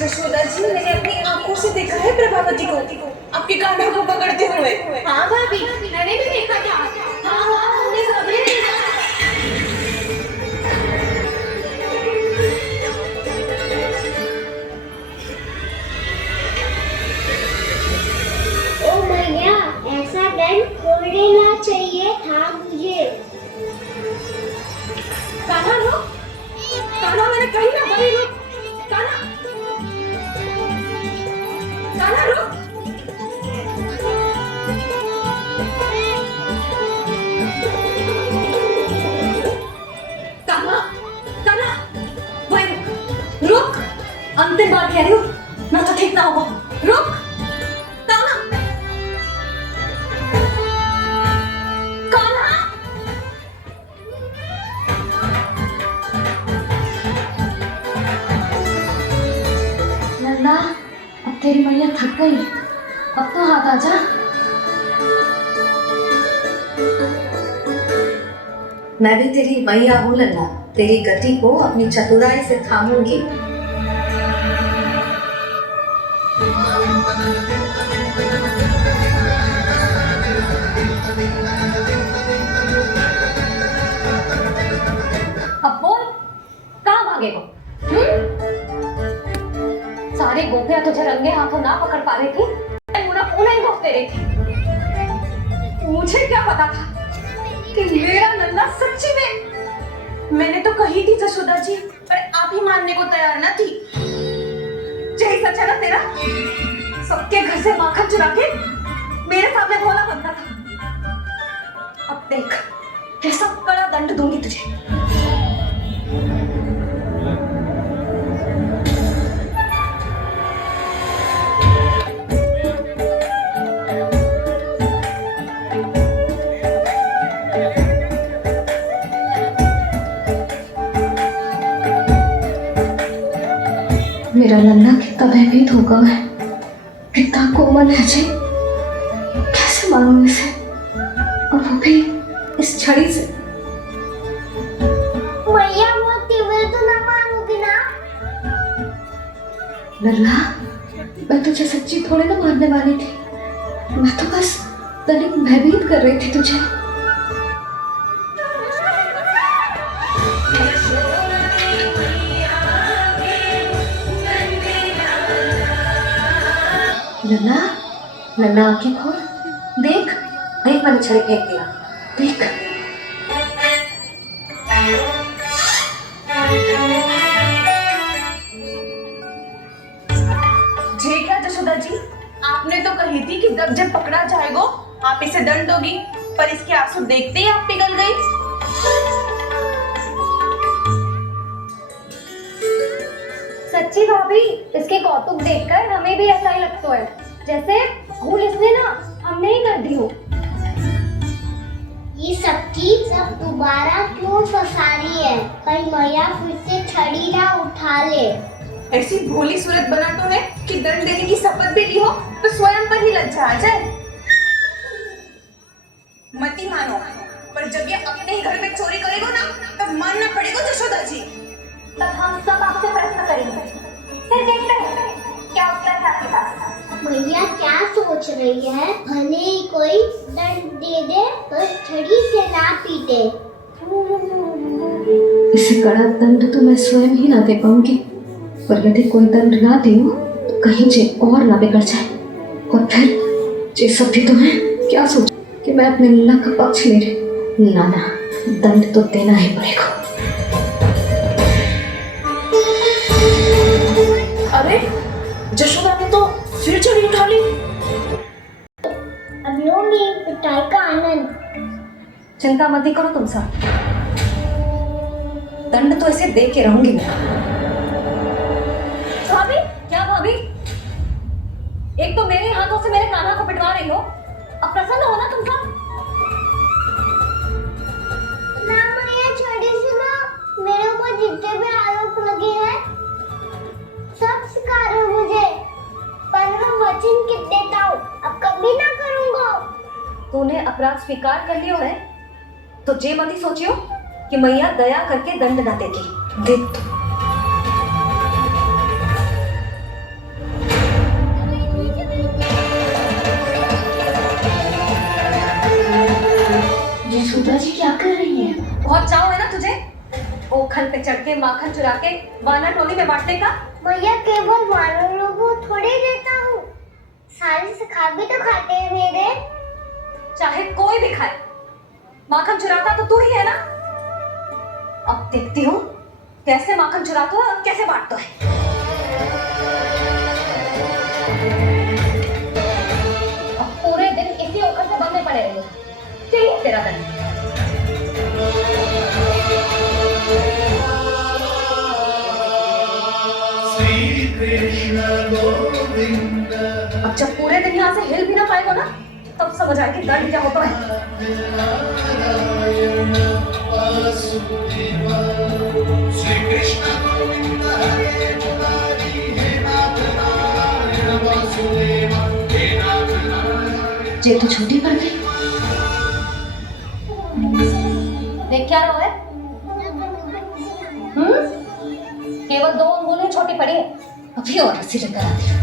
जशोदा जी, मैंने अपनी आंखों से देखा है प्रभावती को आपके कान्हा को पकड़ते हुए। हाँ भाभी, मैंने भी देखा था। हाँ हाँ, हमने सबने देखा। ओ मैया, ऐसा दंड छोड़ देना चाहिए था मुझे। कान्हा रुक, कान्हा मैंने कही ना वही रुक। कान्हा, कान्हा रुक। कान्हा, कान्हा, वही रुक। अंतिम बार कह रही हूँ, ना तो ठीक ना होगा। रुक, कान्हा, कान्हा। नन्ना, अब तेरी मैया थक गई, अब तो हाथ आजा। मैं भी तेरी मैया हूँ लल्ला, तेरी गति को अपनी चतुराई से थामूंगी। अब बोल, कहाँ भागे हो? सारी गोपियां तुझे रंगे हाथों ना पकड़ पा रही थी, उन्हें ही भोग दे रही थी। मुझे क्या पता था कि मेरा नन्ना सच्ची में। मैंने तो कही थी जशोदा जी, पर आप ही मानने को तैयार न थी। यही सच है ना तेरा? सबके घर से माखन चुरा के मेरे सामने भोला बनता था। अब देख कैसा कड़ा दंड दूंगी तुझे। मेरा नन्ना कितना भयभीत होगा, कितना कोमल है जी। कैसे मारूं इसे, और वो भी इस छड़ी से। मैया मोती मैं तो ना मानूंगी ना। लल्ला, मैं तुझे सच्ची थोड़ी ना मारने वाली थी, मैं तो बस तनिक भयभीत कर रही थी तुझे। नन्ना, नन्ना आंखें खोल, देख, देख मैंने छड़ी फेंक दिया, देख। जी क्या जशोदा जी, आपने तो कही थी कि जब पकड़ा जाएगा आप इसे दंड दोगी, पर इसके आंसू देखते ही आप पिघल गई। सच्ची भाभी, इसके कौतुक देखकर हमें भी ऐसा ही लगता है, जैसे भूल इसने ना हमने ही कर दी हो। ये सब चीज सब दोबारा क्यों फंसा रही है? कहीं मैया फिर से छड़ी ना उठा ले। ऐसी भोली सूरत बना तो है कि दंड देने की शपथ भी ली हो तो स्वयं पर ही लज्जा आ जाए। मती मानो, पर जब ये अपने ही घर में चोरी करेगा ना, तब मानना पड़ेगा जशोदा जी। तब हम सब आपसे प्रश्न करेंगे, फिर देखते हैं क्या उत्तर है आपके पास। मैया क्या सोच रही है? भले ही कोई दंड दे दे, बस छड़ी से ना पीटे। इसे कड़ा दंड तो मैं स्वयं ही ना दे पाऊंगी, पर यदि कोई दंड ना दूं तो कहीं जे और ना बिगड़ जाए, और फिर जे सब भी तो है क्या सोच कि मैं अपने लल्ला का पक्ष ले रही। ना ना, दंड तो देना ही पड़ेगा। अरे जशोदा ने तो फिर छड़ी उठा ली। अब लूंगी पिटाई का आनंद। चिंता मत करो तुम सब, दंड तो ऐसे दे के रहूंगी मैं। भाभी, क्या भाभी? एक तो मेरे हाथों से मेरे कान्हा को पिटवा रही हो, अब प्रसन्न हो ना तुम सब? ना मैया, छड़ी से ना मेरे ऊपर जितने भी आरोप लगे हैं सब स्वीकार मुझे, पर मैं वचन के देता हूँ अब कभी ना करूँगा। तूने अपराध स्वीकार कर लियो है तो जे मती सोचियो कि मैया दया करके दंड ना देगी। देख तो खल पे चढ़ के माखन चुरा के वाना टोली में बांटने का? भैया केवल वानरों को थोड़ी देता हूँ, सारे शिकार भी तो खाते हैं मेरे। चाहे कोई भी खाए, माखन चुराता तो तू ही है ना। अब देखती हूँ कैसे माखन चुराता है और कैसे बांटता है। अब पूरे दिन इसी ओखर से बंधे पड़े रहेंगे। चाहिए तेरा दंड। अब जब पूरे दिन यहाँ से हिल भी ना पाएगा ना, तब समझ आए कि दर्द क्या होता है। जे तो छोटी पड़ गई। देख क्या रहा है? केवल 2 अंगुलियां छोटी पड़ी है। अभी और रस्सी लेकर आती हूँ।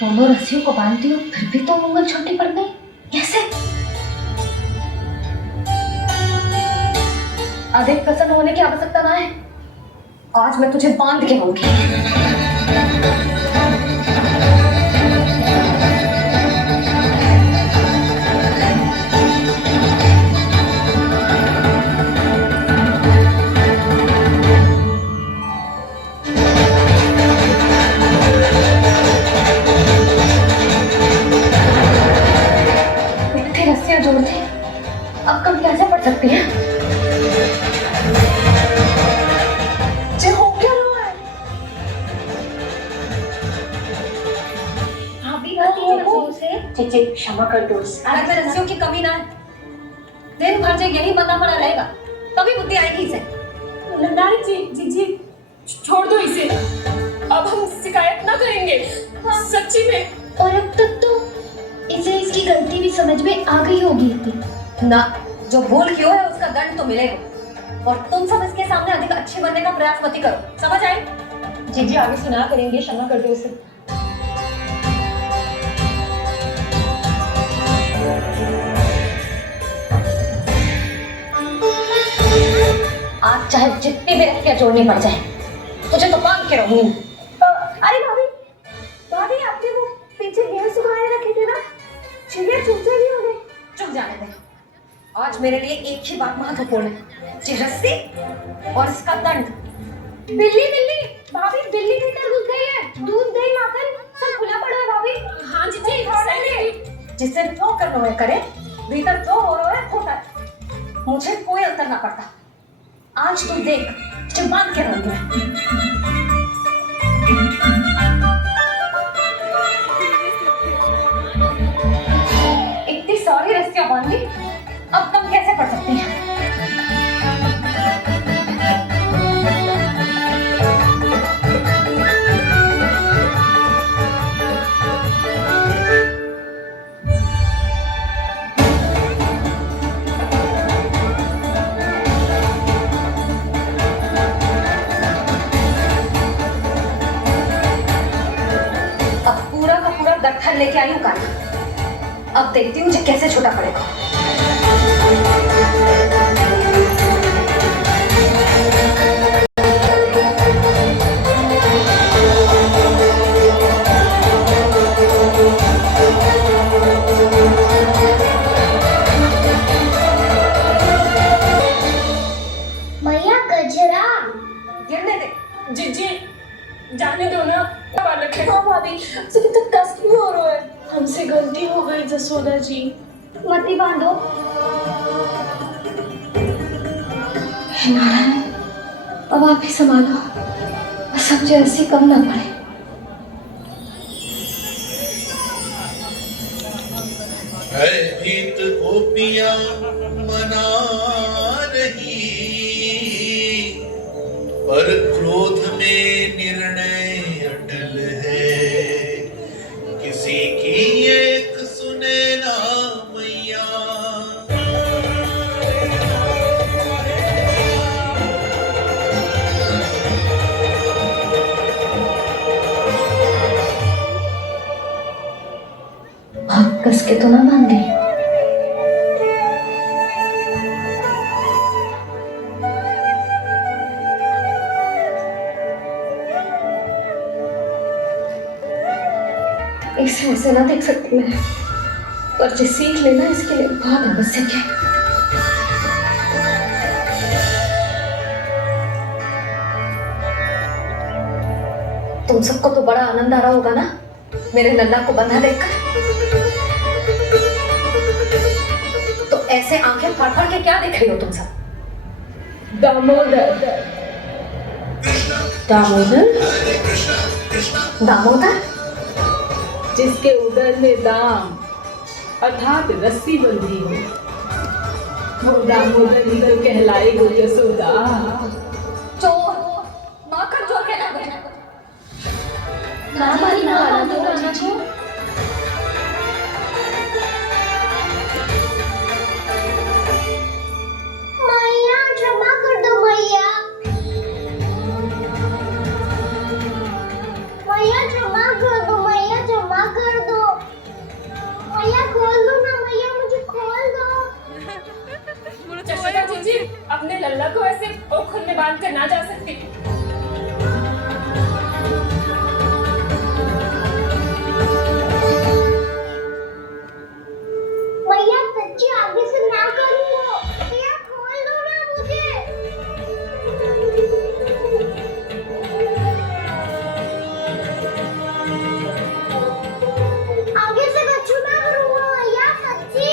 दोनों रस्सियों को बांधती हूँ, फिर भी तो उंगल छोटी पड़ गई। कैसे? अधिक प्रसन्न होने की आवश्यकता ना है। आज मैं तुझे बांध के रहूंगी। रस्सियां जोड़ दी, अब कम कैसे पड़ सकती हैं? जे हो क्या रहा है? भाभी आती है रस्सियों से। चीची क्षमा कर दो। आज में रस्सियों की कमी ना है। दिन भर जो यही बंधा पड़ा रहेगा, तभी बुद्धि आएगी इसे। नहीं जी छोड़ दो इसे। अब हम शिकायत ना करेंगे। सच्ची में। और अब तक तो इसे इसकी गलती भी समझ में आ गई होगी। ना, जो भूल क्यों है उसका दंड तो मिलेगा। और तुम सब इसके सामने अधिक अच्छे बनने का प्रयास मत करो, समझ आए? जी आगे से ना करेंगे, क्षमा कर दो उसे। आज चाहे जितनी भी रस्सियां जोड़नी पड़ जाए, तुझे तो बांध के रहूंगी। अरे भाभी आपने वो पीछे गेहूं सुखाए रखे थे ना, चीजें चुप जाएगी उन्हें। चुप जाने दे। आज मेरे लिए एक ही बात महत्वपूर्ण है, ये रस्सी और इसका दंड। बिल्ली भाभी, बिल्ली भीतर घुस गई है। दूध दही माखन सब खुला पड़ा है भाभी। हाँ जी सही। जिससे जो करना है करे, भीतर जो हो रहा है होता है। मुझे कोई अंतर ना पड़ता। आज तू देख, तुझे बांध के रहूंगी मैं। इतनी सारी रस्सियां बांध ली, अब कम कैसे पड़ सकती हैं? अब पूरा का पूरा गट्ठर लेके आई हूँ काना। अब देखती हूँ मुझे कैसे छोटा पड़ेगा। भैया गजरा। गिरने दे। जी जाने दो ना। बालक है। हाँ भाभी, मुझे कितना कष्ट भी हो रहा है। हमसे गलती हो गई जसोदा जी। मत ही बांधो। हे नारायण, अब आप ही संभालो, बस सब्जी ऐसी कम ना पड़े। भयभीत गोपियां मना रही, पर क्रोध में निर्णय अटल है, किसी की एक सुने ना मैया। आप कस के तो ना मान गई। इसे ऐसे ना देख सकती मैं, पर जो सीख लेना इसके लिए बहुत आवश्यक है। तुम सबको तो बड़ा आनंद आ रहा होगा ना मेरे नन्ना को बंधा देखकर। तो ऐसे आंखें फाड़ फाड़ के क्या देख रही हो तुम सब? दामोदर। दामोदर? दामोदर? जिसके उदर में दाम अर्थात रस्सी बंधी हो, वो दामोदर ही तो कहलाए गो यशोदा। चोर, माखन चोर कहना मुझे। नाम वाली ना आना तो आना चाहिए। मैया क्षमा कर दो मैया। मैया क्षमा कर दो, मैया क्षमा कर दो। मैया खोल दो ना मैया, मुझे खोल दो। यशोदा जी अपने लल्ला को ऐसे ओखल में बांध कर ना जा सकती। मैया सच्ची आगे से ना करूँगा। मैया खोल दो ना मुझे। आगे से कछु ना करूँगा मैया, सच्ची।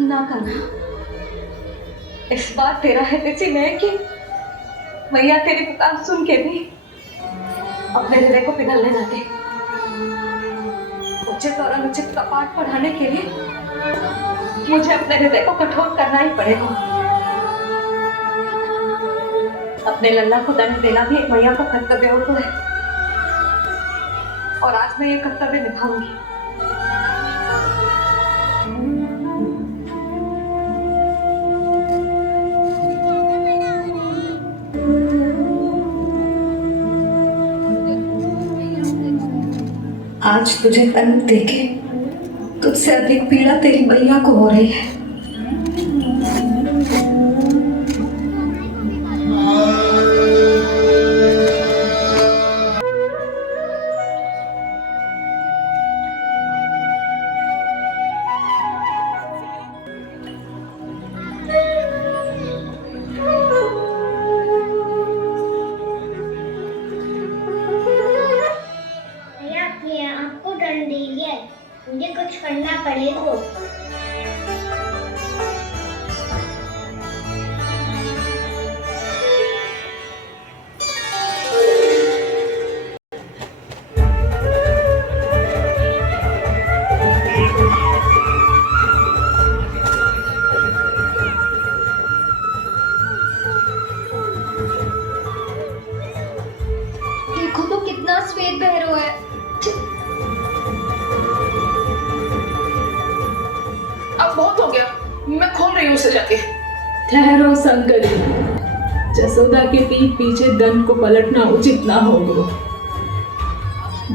ना करना, इस बार तेरा है तेजी में कि मैया तेरी पुकार सुन के भी अपने हृदय को पिघलने ना दे। उचित और अनुचित का पाठ पढ़ाने के लिए मुझे अपने हृदय को कठोर करना ही पड़ेगा। अपने लल्ला को दंड देना भी एक मैया का कर्तव्य होता है, और आज मैं ये कर्तव्य निभाऊंगी। आज तुझे दंड देके तुझसे अधिक पीड़ा तेरी मैया को हो रही है। मैया अपने आप को दंड दे लिया है, मुझे कुछ करना पड़ेगा। रही हो उसे जाके? ठहरो शंकरी, जसोदा के पीठ पीछे दंड को पलटना उचित ना होगा।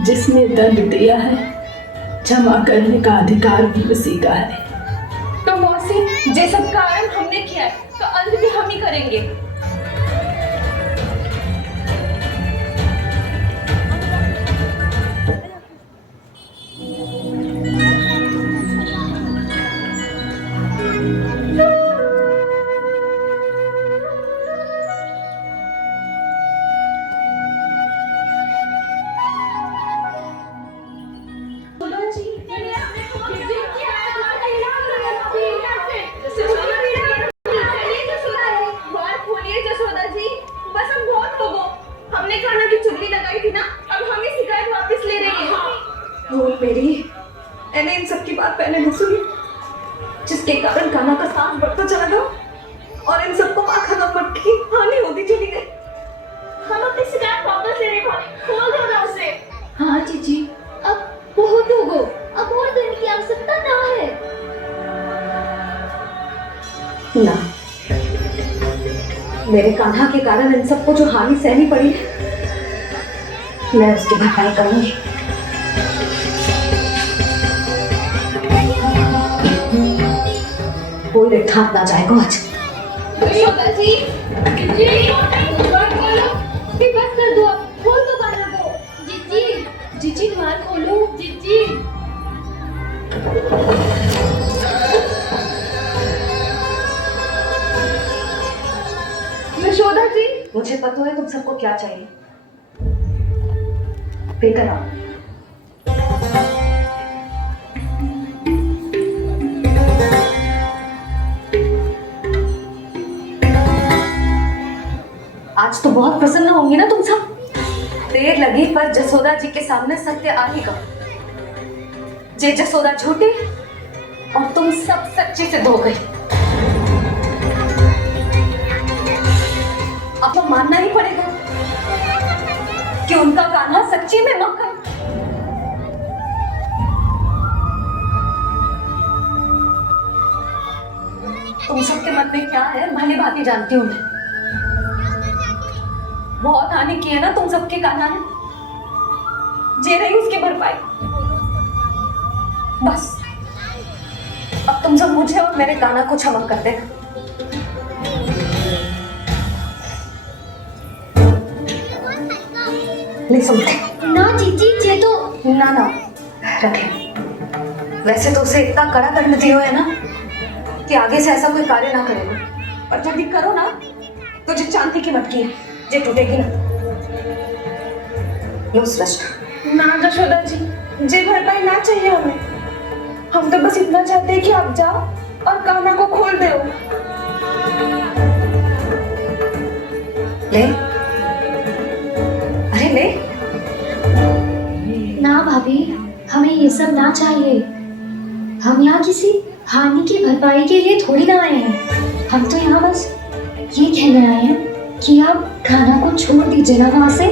जिसने दंड दिया है, क्षमा करने का अधिकार भी उसी का है। तो मौसी, जे सब कारण हमने किया है तो अंत भी हम ही करेंगे। हमने खाना की चुगली लगाई थी ना, अब हम ही शिकायत वापस ले रहे हैं। भूल मेरी, मैंने इन सब की बात पहले नहीं सुनी, जिसके कारण कान्हा का सांस बढ़ता चला गया और इन सबको माखन और मटकी की हानि होती चली गई। हम अपनी शिकायत वापस ले रहे हैं भाभी, खोल दो ना उसे। हाँ जीजी, अब बहुत हो गो, अब और दिन की आवश्यकता ना है। ना, मेरे कान्हा के कारण इन सबको जो हानि सहनी पड़ी है, मैं उसकी भरपाई करूंगी। कोई रेखा ना जाएगा आज। यशोदा जी, द्वार खोलो, बस कर दो, खोल दो कान्हा को। जीजी द्वार खोलो, जीजी। यशोदा जी, मुझे पता है तुम सबको क्या चाहिए। बेकर आओ। आज तो बहुत प्रसन्न होंगी ना तुम सब। देर लगी पर जसोदा जी के सामने सत्य आ ही गया। जे जसोदा झूठी और तुम सब सच्ची सिद्ध हो गई। अब तो मानना ही पड़ेगा कि उनका कान्हा सच्ची में मक्खन। तुम सबके मन में क्या है भली भांति जानती हूँ मैं। बहुत हानि की है ना तुम सबके कान्हा ने, जे रही उसकी भरपाई। बस अब तुम सब मुझे और मेरे कान्हा को क्षमा कर देना। नहीं सुनते ना जीजी, ये तो ना ना रखे। वैसे तो उसे इतना कड़ा दंड दिया है ना कि आगे से ऐसा कोई कार्य ना करेगा। और जब भी करो ना तो जो चांदी की मटकी है ये टूटेगी ना। लो सृष्टा। ना यशोदा जी, जे भरपाई ना चाहिए हमें। हम तो बस इतना चाहते हैं कि आप जाओ और कान्हा को खोल दो। ले, अरे ले। ना भाभी, हमें ये सब ना चाहिए। हम यहाँ किसी हानि की भरपाई के लिए थोड़ी ना आए हैं। हम तो यहाँ बस ये कहने आए हैं कि आप खाना को छोड़ दीजिए ना वहां से।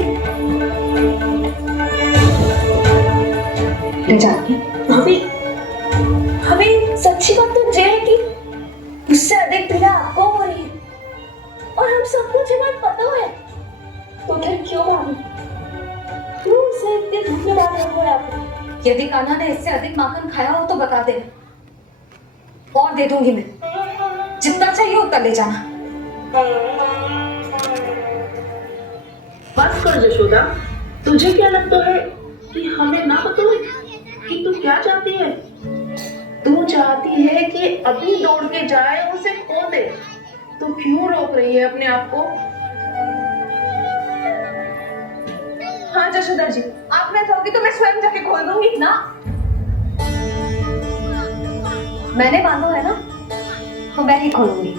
ले जाती भाभी, हमें सच्ची बात तो ये है कि उससे अधिक पीड़ा आपको हो रही है और हम सबको ये बात पता है। तो फिर क्यों भाभी, क्यों उसे इतने दुख में डाल रहे हो आप? यदि कान्हा ने इससे अधिक माखन खाया हो तो बता दे, और दे दूंगी मैं। जितना चाहिए उतना ले जाना। बस कर यशोदा, तुझे क्या लगता है कि हमें ना पता है कि तू क्या चाहती है? तू चाहती है कि अभी दौड़ के जाए और उसे खो दे। तू क्यों रोक रही है अपने आप को? हाँ यशोदा जी, आप ना चाहोगी तो मैं स्वयं जाके खोल दूंगी ना। मैंने मानो है ना तो मैं ही खोलूंगी।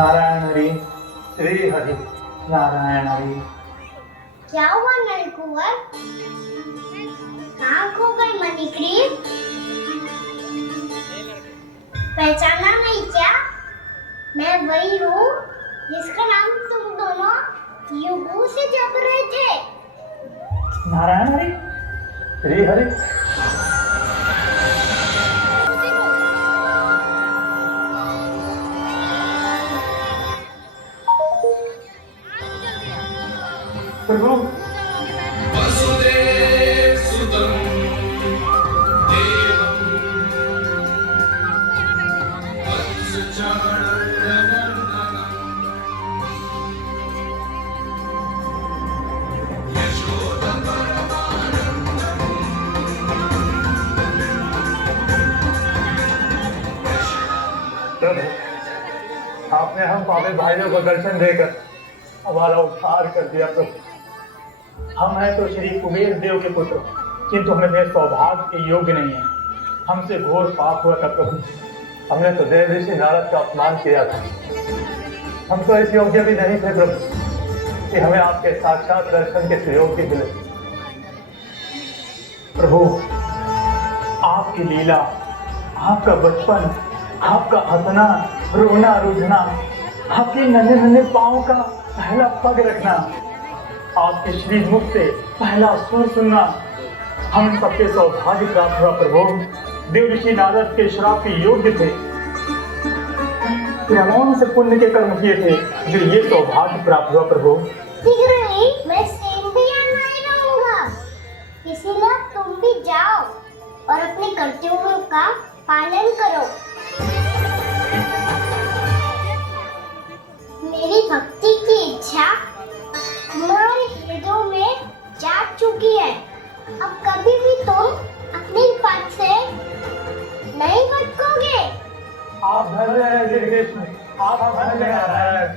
नारायण हरि, श्री हरि नारायण हरि। क्या हुआ नलकुंवर? कहाँ खो गई मणिग्रीव? पहचाना नहीं क्या? मैं वही हूँ जिसका नाम तुम दोनों युगों से जप रहे थे। नारायण हरि, श्री हरि। प्रभु, वसुदेव सुतं देवं वत्सचारणवर्धनं प्रभु, आपने हम पापी भाइयों को दर्शन देकर हमारा उद्धार कर दिया। प्रभु, हम हैं तो श्री कुबेर देव के पुत्र, किंतु हमें सौभाग्य के योग्य नहीं है। हमसे घोर पाप हुआ था प्रभु। हमने तो देव ऋषि नारद का अपमान किया था। हम तो इस योग्य भी नहीं थे प्रभु कि हमें आपके साक्षात दर्शन के सुयोग्य मिले। प्रभु, आपकी लीला, आपका बचपन, आपका हंसना, रोना रुझना, आपके नन्हे नन्हे पाँव का पहला पग रखना, आपके श्री मुख से पहला स्वर सुनना, हम सबके सौभाग्य प्राप्त हुआ। प्रभु, देव ऋषि नारद के श्राप के योग्य थे कि हम से पुण्य के कर्म किए थे जो ये सौभाग्य प्राप्त हुआ। प्रभु, शीघ्र ही मैं सेम भी यहाँ नहीं रहूंगा, इसीलिए तुम भी जाओ और अपने कर्तव्यों का पालन करो। मेरी भक्ति की इच्छा तुम्हारे हृदयों में जाग चुकी है। अब कभी भी तुम अपनी पथ से नहीं भटकोगे। आप धन्य हैं श्री कृष्ण, आप धन्य हैं नारायण,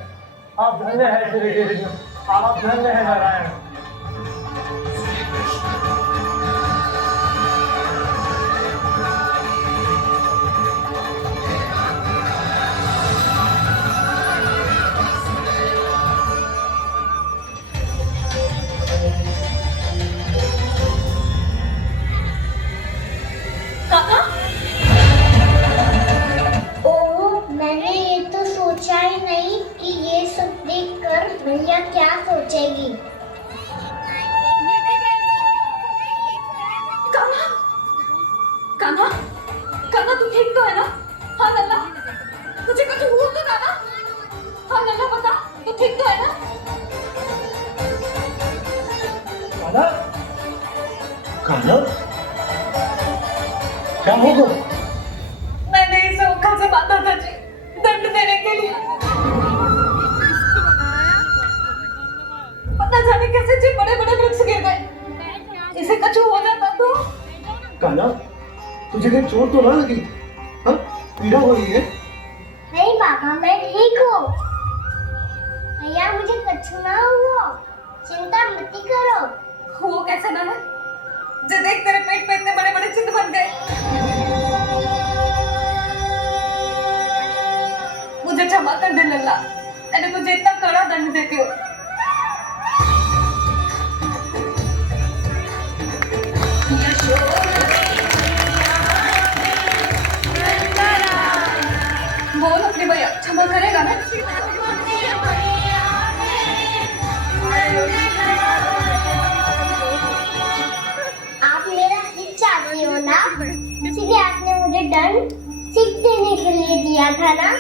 आप धन्य हैं श्री कृष्ण, आप धन्य हैं नारायण। काका, ओह, मैंने ये तो सोचा ही नहीं कि ये सब देखकर भैया क्या सोचेगी। कान्हा, कान्हा, कान्हा तू ठीक तो है ना? हाँ लल्ला, तुझे कुछ हुआ तो कान्हा? हाँ लल्ला बता, तू ठीक तो है ना? कान्हा, कान्हा, क्या होगा? मैंने इसे उखल से बांधा था जी, दंड देने के लिए। पता जाने कैसे जी बड़े बड़े वृक्ष गिर गए। इसे कुछ हो जाता तो? कान्हा, तुझे कहीं चोट तो ना लगी? हाँ, पीड़ा हो रही है? नहीं पापा, मैं ठीक हूँ। भैया मुझे कुछ ना हुआ, चिंता मत करो। वो कैसे ना है? जो देख तेरे पेट पे इतने बड़े बड़े चिन्ह बन गए। मुझे क्षमा कर दे लल्ला, मैंने तुझे इतना कड़ा दंड देती हूँ। बोल अपने भैया, क्षमा करेगा ना? आप मेरा हित चाहते हो ना, इसीलिए आपने मुझे दंड सीख देने के लिए दिया था ना।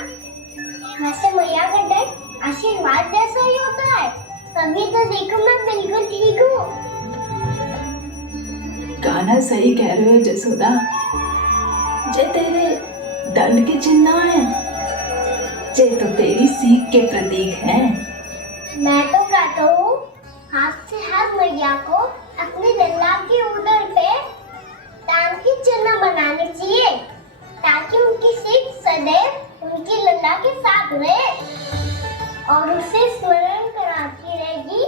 वैसे मैया का दंड आशीर्वाद जैसा ही होता है। तभी तो देखो मैं बिल्कुल ठीक हूँ। कान्हा सही कह रहे हो जसोदा, जे तेरे दंड के चिन्ह है, जे तो तेरी सीख के प्रतीक हैं। मैं तो कहता हूँ हाथ से हाथ मैया को अपने लल्ला के उदर पे ताम की चिन्ह बनाने चाहिए, ताकि उनकी सीख सदैव उनकी लल्ला के साथ रहे और उसे स्मरण कराती रहेगी।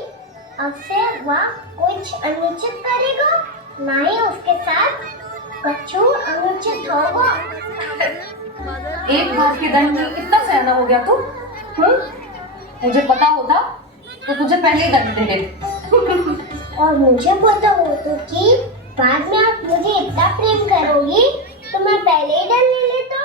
अब से वह कुछ अनुचित करेगा, ना ही उसके साथ कुछ अनुचित होगा। एक बार के दंड में इतना सहना हो गया तू? मुझे पता होता तो तुझे पहले ही दंड दे देती। और मुझे पता हो तो कि बाद में आप मुझे इतना प्रेम करोगी तो मैं पहले ही डर ले लेता।